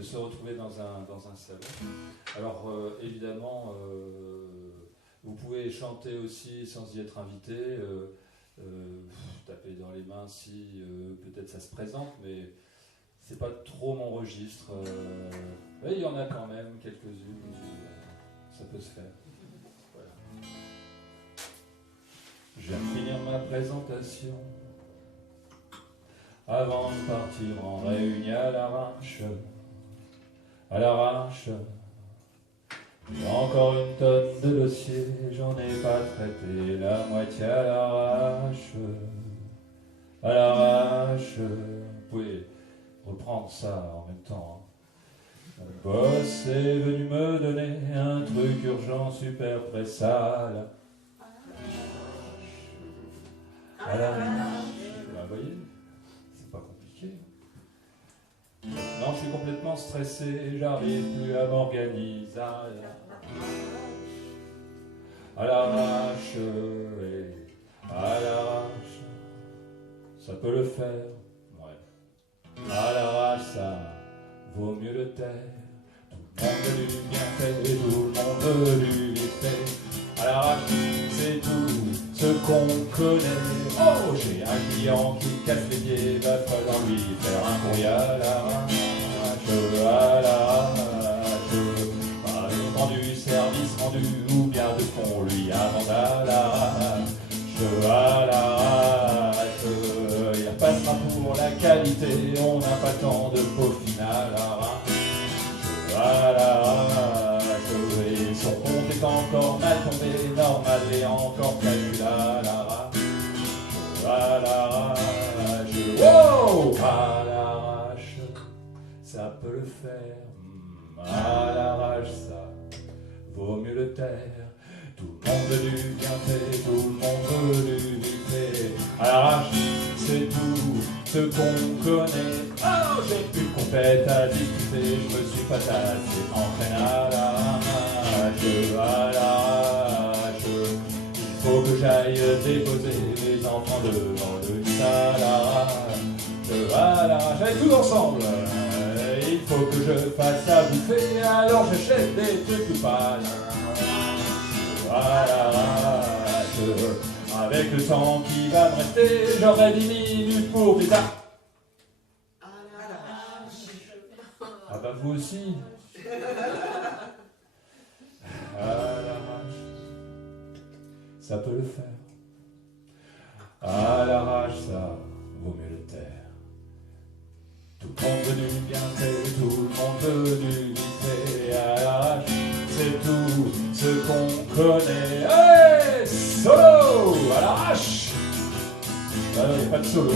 de se retrouver dans un salon. Alors évidemment, vous pouvez chanter aussi sans y être invité, taper dans les mains si peut-être ça se présente, mais c'est pas trop mon registre. Mais il y en a quand même quelques-unes où ça peut se faire. Voilà. Je viens de finir ma présentation. Avant de partir en réunion à l'arrache, j'ai encore une tonne de dossiers, j'en ai pas traité la moitié à l'arrache. Vous pouvez reprendre ça en même temps. Hein. Mon boss est venu me donner un truc urgent, super pressal. À l'arrache. Vous voyez ? Pas compliqué. Non, je suis complètement stressé, j'arrive plus à m'organiser. À l'arrache, à l'arrache, ça peut le faire, ouais. À l'arrache, ça vaut mieux le taire. Tout le monde veut du bien fait et tout le monde veut du vite fait. À l'arrache, c'est tout ce qu'on connaît. Oh, j'ai un client qui casse les pieds, va falloir lui faire un courrier à l'arrache, à l'arrache. Pas longtemps du service rendu ou bien de ce qu'on lui amende à l'arrache, à l'arrache. Il repassera pour la qualité, on n'a pas le temps de peaufiner à l'arrache, à l'arrache. Et son compte est encore mal tombé, normal et encore calculé à l'arrache. À l'arrache, wow, à l'arrache, ça peut le faire. À l'arrache, ça vaut mieux le taire. Tout le monde veut du bien fait, tout le monde veut du vite fait. À l'arrache, c'est tout ce qu'on connaît. Oh, j'ai plus de compète à discuter, je me suis pas tassé, entraîne à l'arrache, à l'arrache. Il faut que j'aille déposer les enfants devant le salage. À l'arrache, allez tous ensemble. Il faut que je fasse à bouffer, alors j'achète des trucs tout pâles. À l'arrache, avec le temps qui va me rester, j'aurai 10 minutes pour plus tard. Ah bah vous aussi. À l'arrache, ça peut le faire. À l'arrache, ça vaut mieux le taire. Tout le monde veut du bien fait, tout le monde veut du vite fait. À l'arrache, c'est tout ce qu'on connaît. Hey, solo à l'arrache. Bah non, il n'y a pas de solo.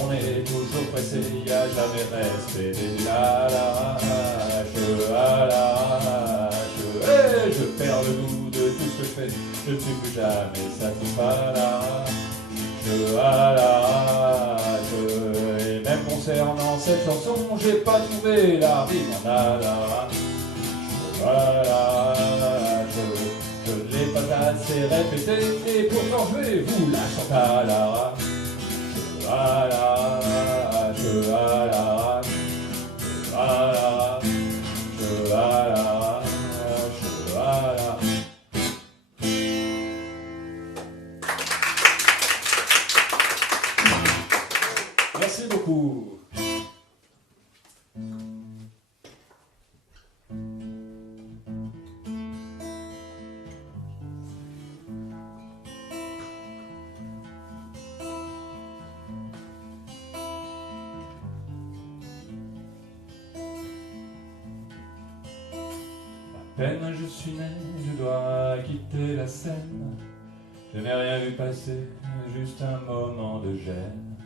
On est toujours pressé, il n'y a jamais respect à l'arrache, à l'arrache. Et je perds le goût de tout ce que je fais, je ne suis plus jamais satisfait à l'arrache, à l'arrache. Et même concernant cette chanson, j'ai pas trouvé la rime en à l'arrache, à l'arrache. Je ne l'ai pas assez répété, et pourtant je vais vous la chanter à l'arrache. À l'arrache, à l'arrache, à l'arrache, à l'arrache, à l'arrache. Merci beaucoup. À peine je suis né, je dois quitter la scène. Je n'ai rien vu passer, juste un moment de gêne.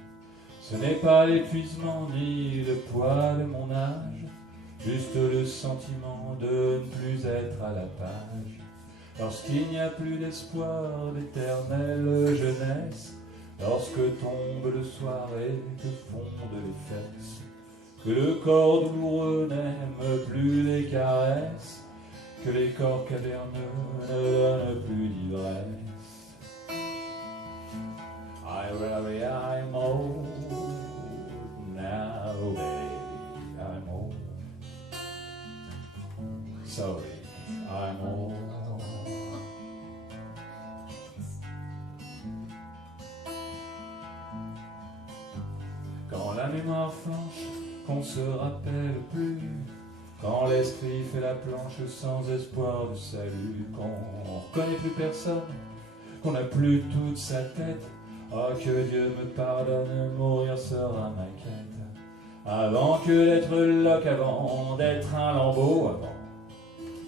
Ce n'est pas l'épuisement ni le poids de mon âge. juste le sentiment de ne plus être à la page. Lorsqu'il n'y a plus d'espoir d'éternelle jeunesse, lorsque tombe le soir et que fondent les fesses, que le corps douloureux n'aime plus les caresses, que les corps caverneux ne donnent plus d'ivresse. I worry I'm old now, baby, I'm old. Sorry, I'm old. Quand la mémoire flanche, qu'on se rappelle plus, quand l'esprit fait la planche sans espoir de salut, qu'on reconnaît plus personne, qu'on n'a plus toute sa tête, oh que Dieu me pardonne, mourir sera ma quête. Avant que d'être loque, avant d'être un lambeau, avant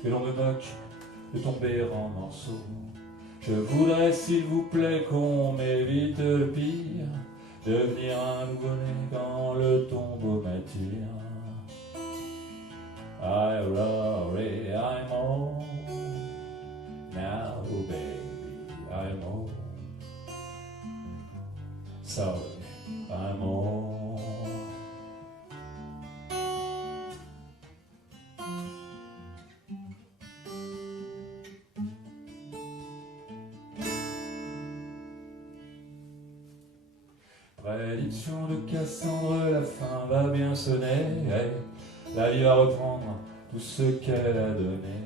que l'on me moque de tomber en morceaux, je voudrais s'il vous plaît qu'on m'évite le pire, devenir un nouveau-né quand le tombeau m'attire. I worry I'm old now, baby, I'm old. Sorry, I'm old. Prédiction de Cassandre, la fin va bien sonner. La vie va reprendre tout ce qu'elle a donné.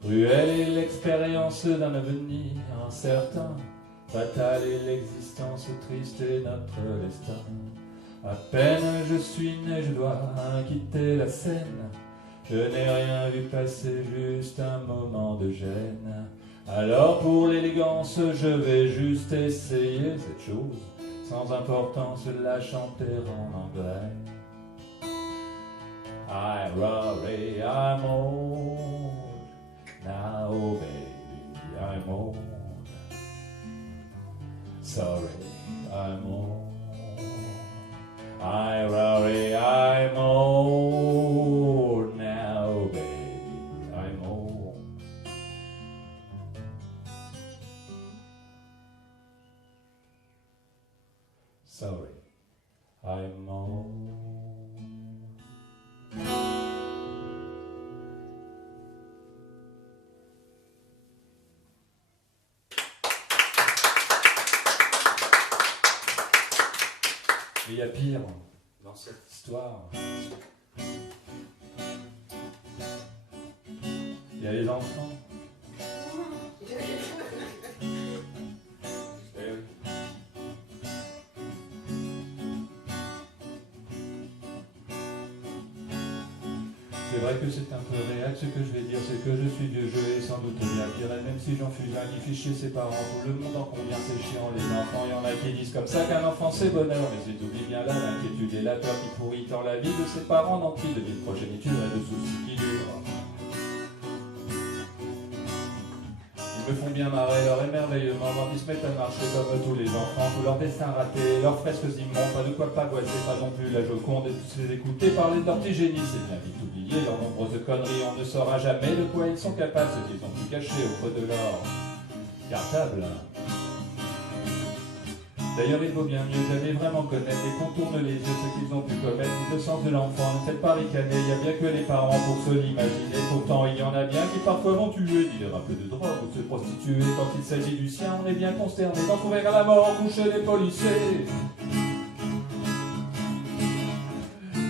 Cruelle est l'expérience d'un avenir incertain. Fatale est l'existence, triste est notre destin. À peine je suis né, je dois quitter la scène. Je n'ai rien vu passer, juste un moment de gêne. Alors pour l'élégance, je vais juste essayer cette chose sans importance, la chanter en anglais. I worry I'm old now, baby, I'm old. Sorry, I'm old. I worry I'm old now, baby, I'm old. Sorry, I'm old. Mais il y a pire dans cette histoire. Il y a les enfants. C'est vrai que c'est un peu réel, ce que je vais dire, c'est que je suis vieux jeu et sans doute bien pire. Même si j'en fus un, ni fichier ses parents, tout le monde en convient, c'est chiant. Les enfants, il y en a qui disent comme ça qu'un enfant c'est bonheur. Mais c'est oublié bien là l'inquiétude et la peur qui pourrit tant la vie de ses parents nantis, de vie de progéniture et de soucis qui durent. Ils me font bien marrer leur émerveillement quand ils se mettent à marcher comme tous les enfants, tous leurs destins ratés, leurs fresques immondes, pas de quoi pavoiser, pas non plus la Joconde, et tous les écouter parler de leur petit génie, c'est bien vite oublié, leurs nombreuses conneries, on ne saura jamais de quoi ils sont capables, ce qu'ils ont pu cacher au creux de leur cartable. D'ailleurs, il vaut bien mieux jamais vraiment connaître et qu'on tourne les yeux ce qu'ils ont pu commettre. Ni le sens de l'enfant, ne faites pas ricaner, il y a bien que les parents pour se l'imaginer. Pourtant, il y en a bien qui parfois vont tuer, dealer un peu de drogue ou se prostituer. Quand il s'agit du sien, on est bien consterné d'en trouver à la mort, coucher les policiers.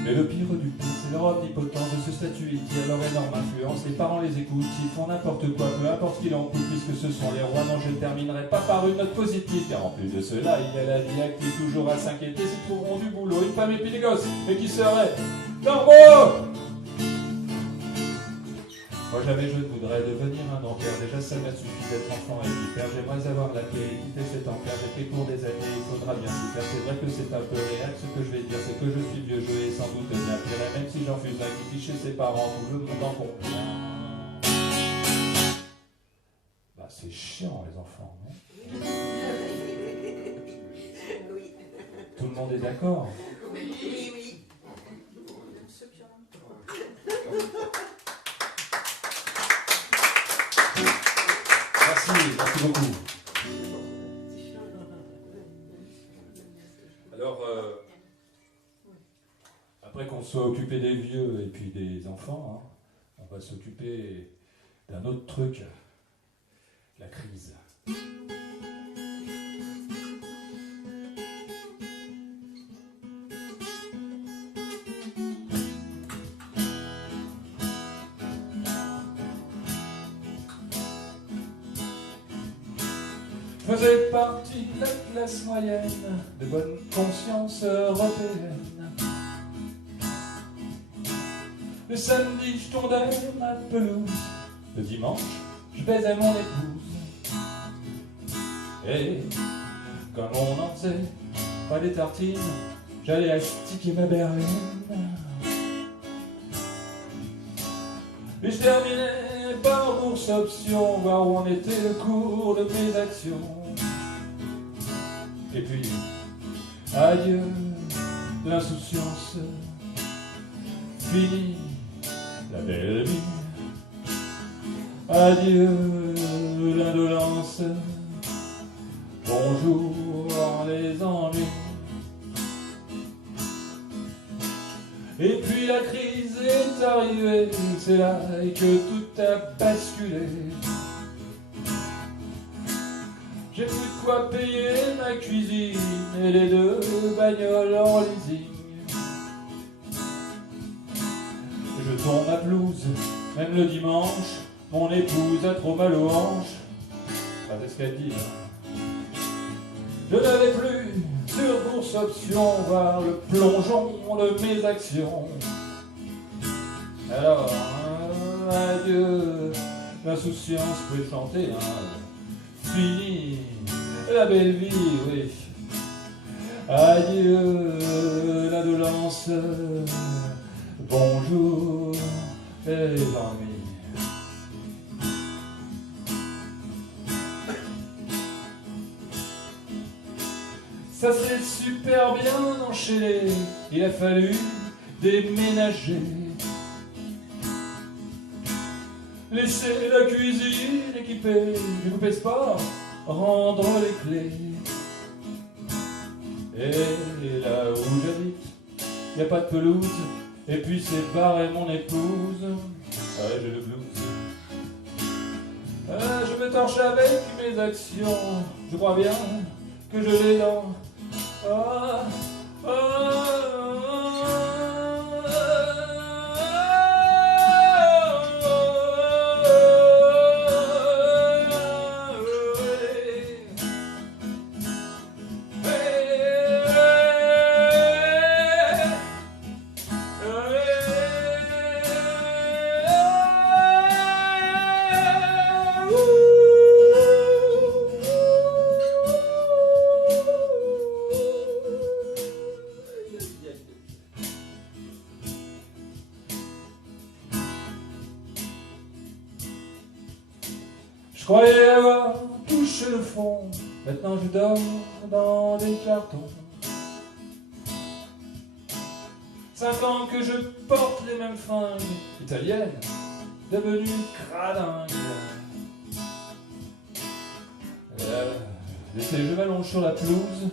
Mais le pire du pire, c'est leur omnipotence de ce statut qui a leur énorme influence. Les parents les écoutent, ils font n'importe quoi, peu importe ce qu'il en coûte, puisque ce sont les rois. Non, je ne terminerai pas par une note positive, car en plus de cela, il y a la vie active, toujours à s'inquiéter s'ils trouveront du boulot, une femme et puis des gosses, mais qui seraient normaux. Moi jamais je ne voudrais devenir un enfer, déjà ça m'a suffi d'être enfant et d'y faire. J'aimerais avoir la paix et quitter cet enfer, j'ai fait court des années, il faudra bien s'y faire. C'est vrai que c'est un peu réel, ce que je vais dire, c'est que je suis vieux jeu et sans doute bien pire. Et même si j'en fus un qui chez ses parents, tout le monde en convient. Bah c'est chiant les enfants, non? Oui. Tout le monde est d'accord? Oui, oui. Ceux qui en ont pas. merci beaucoup. Alors, après qu'on soit occupé des vieux et puis des enfants, hein, on va s'occuper d'un autre truc, la crise. Faisait partie de la classe moyenne, de bonne conscience européenne. Le samedi, je tondais ma pelouse. Le dimanche, je baisais mon épouse. Et comme on n'en faisait pas des tartines, j'allais astiquer ma berline. Et je terminais par bourse option, voir où en était le cours de mes actions. Et puis, adieu l'insouciance, fini la belle vie. Adieu l'indolence, bonjour les ennuis. Et puis la crise est arrivée, c'est là que tout a basculé. J'ai plus de quoi payer ma cuisine et les 2 bagnoles en leasing. Je tombe ma blouse, même le dimanche, mon épouse a trop mal aux hanches. Ah, c'est ce qu'elle dit, hein. Je n'avais plus sur bourse option voir le plongeon de mes actions. Alors, adieu l'insouciance, vous pouvez chanter, hein. Fini la belle vie, oui. Adieu l'indolence, bonjour les ennuis. Ça s'est super bien enchaîné, il a fallu déménager. Laisser la cuisine équipée du coupé sport, rendre les clés. Et là où j'habite, y a pas de pelouse, et puis c'est barré mon épouse. Ouais, j'ai le blues. Je me torche avec mes actions, je crois bien que je l'ai dans. Ah, ah, je croyais avoir touché le fond, maintenant je dors dans des cartons. 5 ans que je porte les mêmes fringues, italiennes, devenues cradingues. L'été je m'allonge sur la pelouse,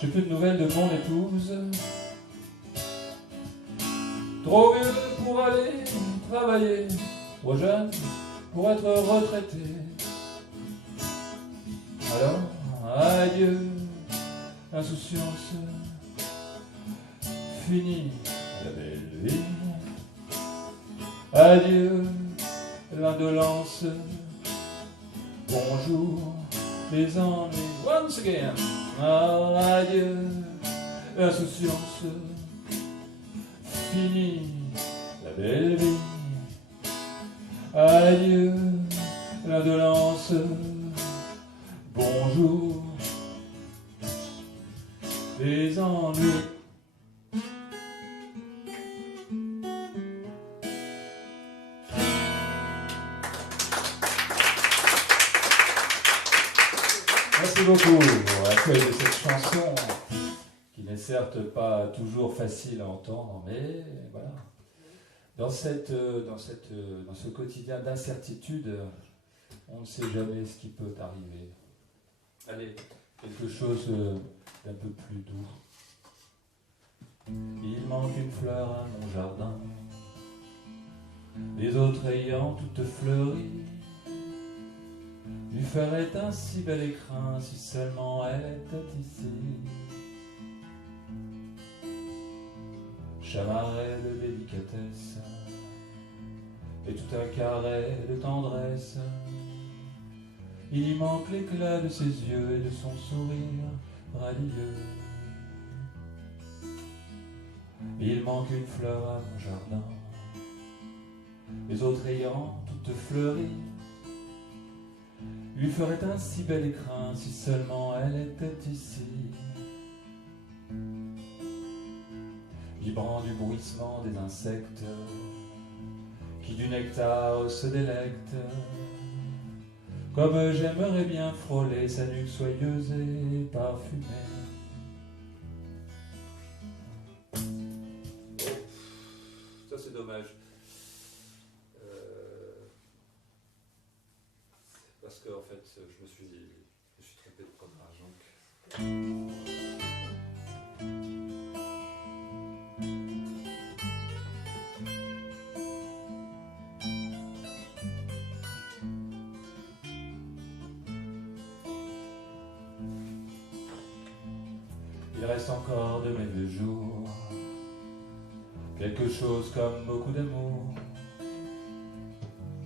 j'ai plus de nouvelles de mon épouse. Trop vieux pour aller travailler, trop jeune pour être retraité. Alors, adieu l'insouciance, fini la belle vie. Adieu l'indolence, bonjour les ennuis. Once again, adieu l'insouciance, fini la belle vie. Adieu l'indolence, bonjour les ennuis. Merci beaucoup pour l'accueil de cette chanson qui n'est certes pas toujours facile à entendre, mais voilà. Dans ce quotidien d'incertitude, on ne sait jamais ce qui peut arriver. Allez, quelque chose d'un peu plus doux. Il manque une fleur à mon jardin, les autres ayant toutes fleuri, lui ferait un si bel écrin si seulement elle était ici. Chamarré de délicatesse et tout un carré de tendresse, il y manque l'éclat de ses yeux et de son sourire radieux. Il manque une fleur à mon jardin, les autres ayant toutes fleuries, lui ferait un si bel écrin si seulement elle était ici. Vibrant du bruissement des insectes qui du nectar se délectent, comme j'aimerais bien frôler sa nuque soyeuse et parfumée. Ça c'est dommage. Parce que en fait, je me suis trompé de programme. Donc... Il reste encore de mes vieux jours quelque chose comme beaucoup d'amour,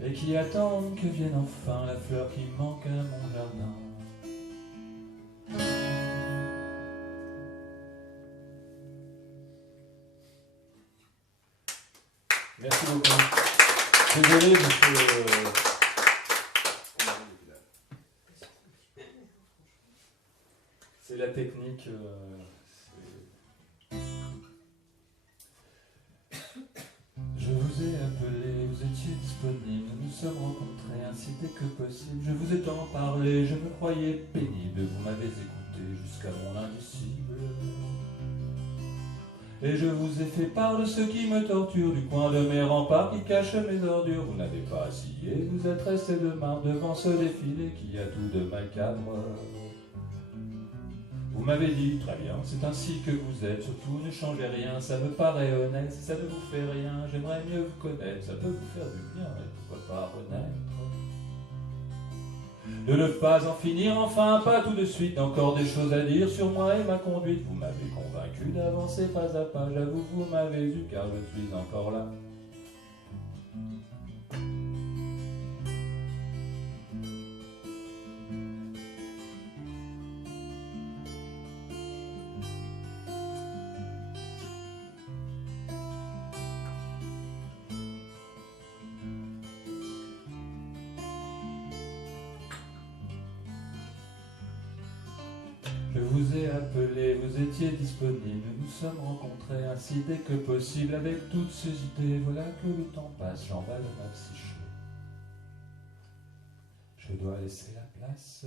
et qui attendent que vienne enfin la fleur qui manque à mon jardin. Merci beaucoup. Désolé parce que... c'est la technique... Je vous ai appelé, vous étiez disponible, nous nous sommes rencontrés ainsi dès que possible. Je vous ai tant parlé, je me croyais pénible, vous m'avez écouté jusqu'à mon indicible. Et je vous ai fait part de ce qui me torture, du coin de mes remparts qui cachent mes ordures. Vous n'avez pas scié, vous êtes resté de marre devant ce défilé qui a tout de macabre. Vous m'avez dit, très bien, c'est ainsi que vous êtes, surtout ne changez rien, ça me paraît honnête, si ça ne vous fait rien, j'aimerais mieux vous connaître, ça peut vous faire du bien, et pourquoi pas renaître. De ne pas en finir, enfin pas tout de suite, encore des choses à dire sur moi et ma conduite. Vous m'avez convaincu d'avancer pas à pas, j'avoue vous m'avez eu car je suis encore là. Je vous ai appelé, vous étiez disponible, nous nous sommes rencontrés ainsi dès que possible, avec toutes ces idées, voilà que le temps passe, j'emballe ma psyché. Je dois laisser la place.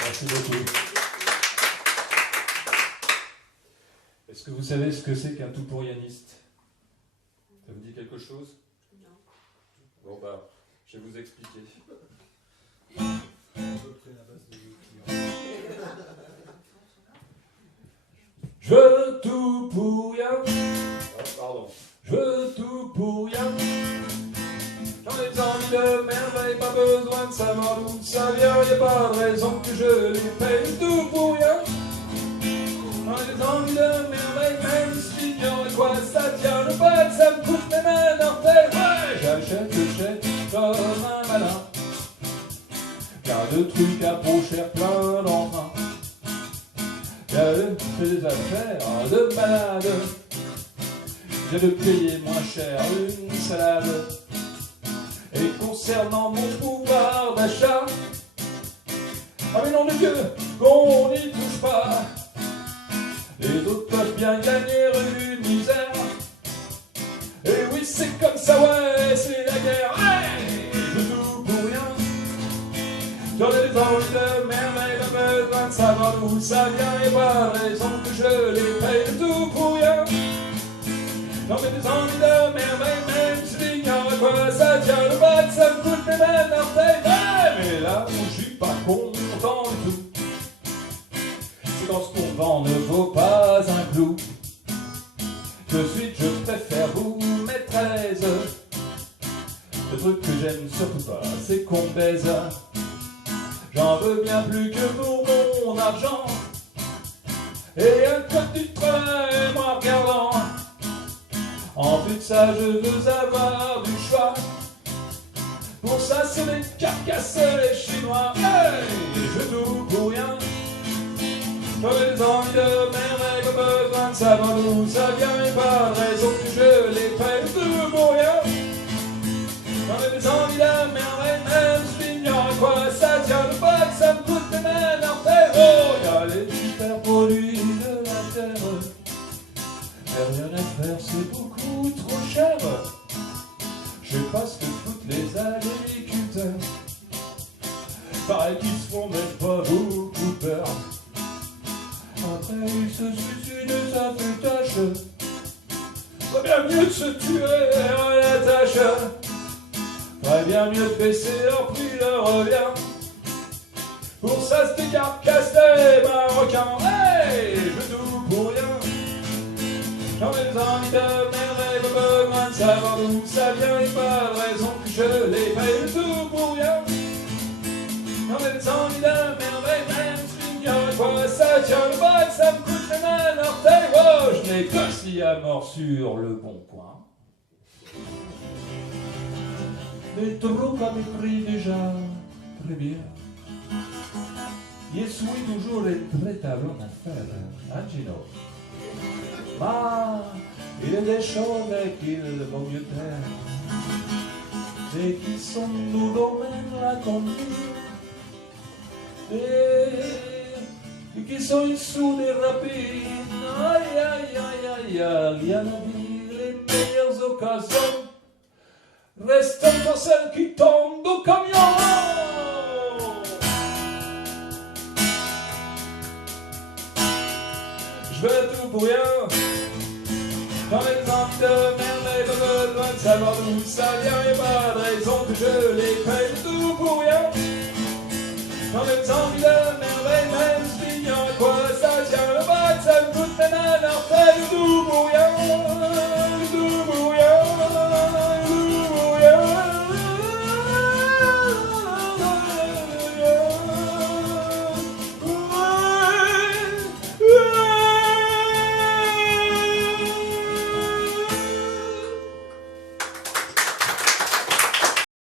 Merci beaucoup. Est-ce que vous savez ce que c'est qu'un tout-pour-yaniste? Ça vous dit quelque chose? Bon bah, je vais vous expliquer. Je veux tout pour rien. Oh, pardon. Je veux tout pour rien. J'en ai envie de merveille, pas besoin de savoir d'où ça vient. Y'a pas de raison que je lui paye tout pour rien. J'en ai envie de merveille, même si j'ignore à quoi ça tient. Le pas ça me coûte mes mains d'orteil. Ouais, j'achète. Comme un malin, car de trucs à peau cher plein d'emprunt. J'ai des affaires de malade, j'ai de payer moins cher une salade. Et concernant mon pouvoir d'achat, ah mais nom de Dieu, qu'on n'y touche pas. Les autres peuvent bien gagner une misère. Et oui c'est comme ça, ouais, c'est la guerre. J'en ai des envies de merveille, pas besoin de savoir d'où ça vient. Et pas de raison que je les paye tout pour rien. J'en ai des envies de merveille, même si j'ignore à quoi ça tient le bas, ça me coûte mes mêmes orteils. Mais là où je suis pas content du tout, c'est quand ce qu'on vend ne vaut pas un clou. De suite je préfère vous, maîtresse. Le truc que j'aime surtout pas, c'est qu'on baise. J'en veux bien plus que pour mon argent et un code du travail, moi regardant. En plus de ça, je veux avoir du choix. Pour ça, c'est les carcasses, les Chinois. Hey, je tout pour rien. J'aurais des envies de merveille, pas besoin de savoir d'où ça vient. Et pas de raison que je les paye tout pour rien. J'aurais des envies de merveille, même si j'ignore à quoi ça tient. Le pas que ça me coûte mes mêmes orteils. Oh, y'a les super produits de la terre. Mais rien à faire, c'est beaucoup trop cher. Je sais pas ce que foutent les agriculteurs. Pareil qu'ils se font même pas beaucoup peur. Après ils se suicident et ça fait tâche. Ferait bien mieux de se tuer à la tâche. Ferait bien mieux de baisser leur prix, leur revient. Pour ça se décarcassent les Marocains. Hey, je tout pour rien. J'en ai des envies de merveille, pas besoin de savoir d'où ça vient. Et pas de raison que je les paye tout pour rien. J'en ai des envies de merveille, même si j'ignore à quoi ça tient le bas, que ça me coûte les mains orteils. Oh, je négocie à mort sur le bon coin. Les troupes à mépris déjà très bien. Je suis toujours très à bonne affaire, Angino. Ma, il est des choses qu'il vaut mieux taire, et qui sont tout domaine la conduite, et qui sont issus des rapines. Aïe, aïe, aïe, aïe, aïe, rien à dire, les meilleures occasions restent encore celles qui tombent au camion. Je veux tout pour rien. J'en ai des envies de merveille, pas besoin de savoir d'où ça vient. Y'a pas de raison que je les paye tout pour rien. J'en ai des envies de